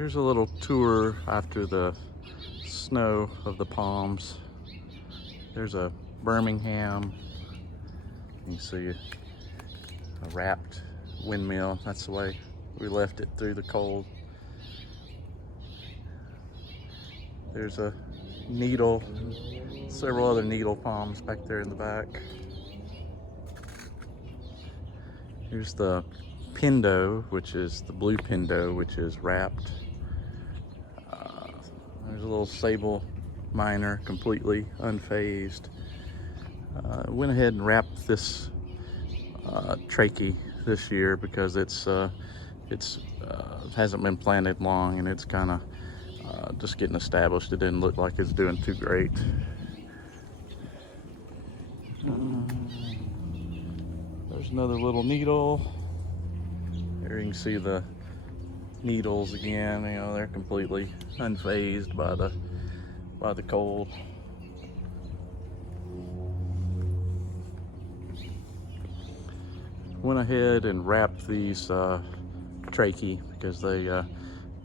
Here's a little tour after the snow of the palms. There's a Birmingham. You see a wrapped windmill. That's the way we left it through the cold. There's a needle, several other needle palms back there in the back. Here's the pindo, which is the blue pindo, which is wrapped. There's a little sable miner, completely unfazed. Went ahead and wrapped this trachea this year because it's hasn't been planted long and it's kind of just getting established. It didn't look like it's doing too great. There's another little needle. There you can see the needles again. You know, they're completely unfazed by the cold. Went ahead and wrapped these trachea because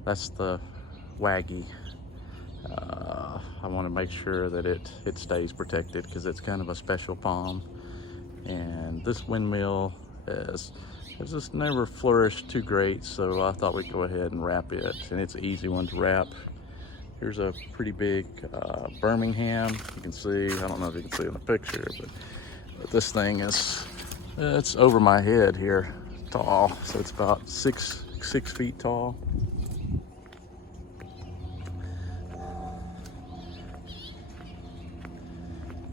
that's the waggy. I want to make sure that it stays protected because it's kind of a special palm, and this windmill has just never flourished too great, so I thought we'd go ahead and wrap it, and it's an easy one to wrap. Here's a pretty big Birmingham. You can see, I don't know if you can see in the picture, but this thing it's over my head here tall, so it's about six feet tall.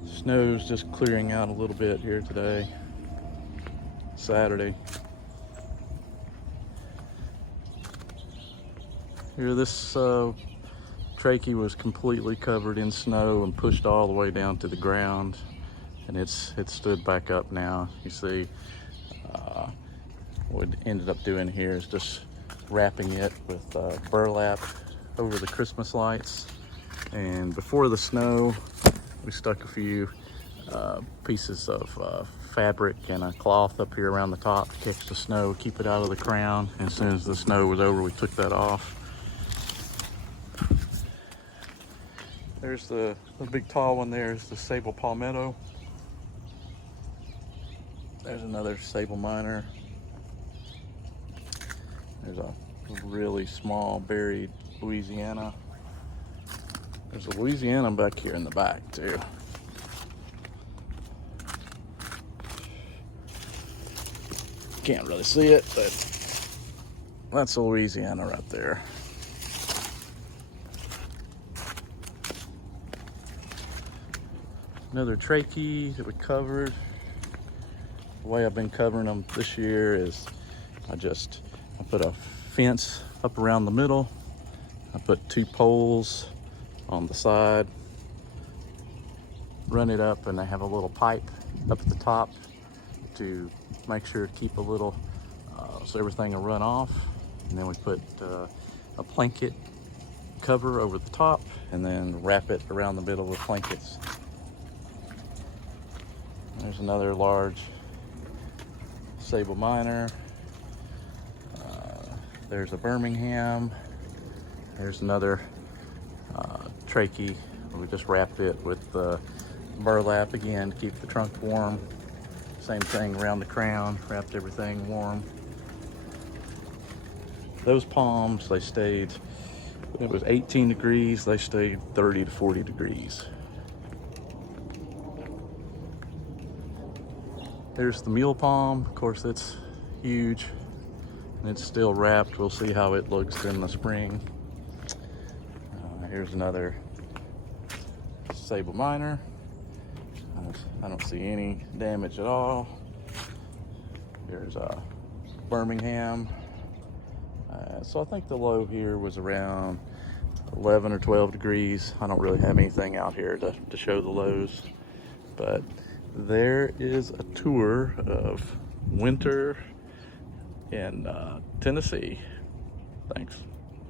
Snow's just clearing out a little bit here today, Saturday. Here, this trachea was completely covered in snow and pushed all the way down to the ground, and it's stood back up now. You see, what we ended up doing here is just wrapping it with burlap over the Christmas lights. And before the snow, we stuck a few pieces of fabric and a cloth up here around the top to catch the snow, keep it out of the crown. And as soon as the snow was over, we took that off. There's the big tall one there is the sable palmetto. There's another sable miner. There's a really small buried Louisiana. There's a Louisiana back here in the back too. Can't really see it, but that's a Louisiana right there. Another trachea that we covered. The way I've been covering them this year is I put a fence up around the middle. I put 2 poles on the side, run it up, and I have a little pipe up at the top to make sure to keep a little, so everything will run off. And then we put a blanket cover over the top and then wrap it around the middle with blankets. There's another large sable miner. There's a Birmingham. There's another trachea. We just wrapped it with burlap again to keep the trunk warm. Same thing around the crown, wrapped everything warm. Those palms, they stayed, it was 18 degrees, they stayed 30 to 40 degrees. There's the mule palm. Of course, it's huge and it's still wrapped. We'll see how it looks in the spring. Here's another sable miner. I don't see any damage at all. Here's a Birmingham. So I think the low here was around 11 or 12 degrees. I don't really have anything out here to show the lows, but there is a tour of winter in Tennessee. Thanks.